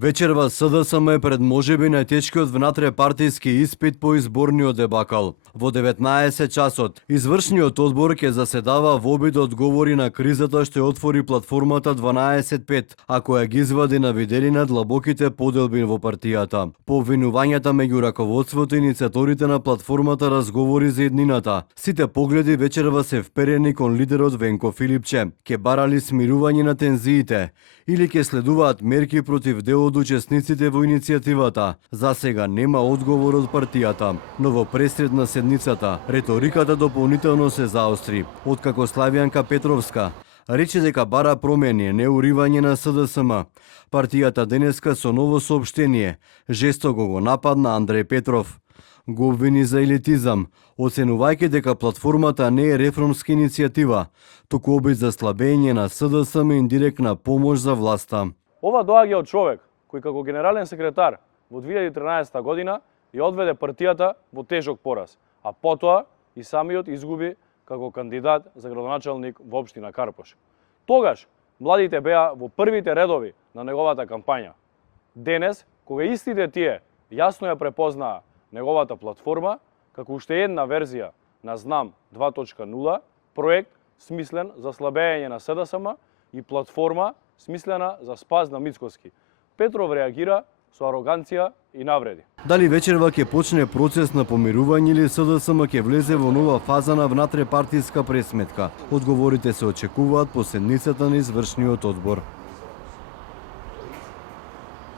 Вечерва СДСМ е пред можеби најтешкиот внатре-партиски испит по изборниот дебакал. Во 19 часот, извршниот одбор ќе заседава во обид да одговори на кризата што ја отвори платформата 12.5, а која ги извади на виделина длабоките поделби во партијата. По обвинувањата меѓу раководството и иницијаторите на платформата разговори за еднината. Сите погледи вечерва се вперени кон лидерот Венко Филипче. Ке барали смирување на тензиите или ќе следуваат мерки против дел од учесниците во иницијативата. За сега нема одговор од партијата, но во пресред на седницата реториката дополнително се заостри, откако Славјанка Петровска рече дека бара промени, не уривање на СДСМ. Партијата денеска со ново соопштение жестоко го нападна Андреј Петров. Го обвини за елитизам, оценувајќи дека платформата не е реформска иницијатива, туку обид за слабење на СДСМ и индиректна помош за власта. Ова доаѓа од човек кој како генерален секретар во 2013 година ја одведе партијата во тежок пораз, а потоа и самиот изгуби како кандидат за градоначалник во општина Карпош. Тогаш младите беа во првите редови на неговата кампања. Денес, кога истите тие јасно ја препознаа неговата платформа како уште една верзија на Знам 2.0, проект смислен за слабење на СДСМ и платформа смислена за спас на Мицкоски. Петров реагира со ароганција и навреди. Дали вечерва ќе почне процес на помирување или СДСМ ќе влезе во нова фаза на внатре партиска пресметка? Одговорите се очекуваат по седницата на извршниот одбор.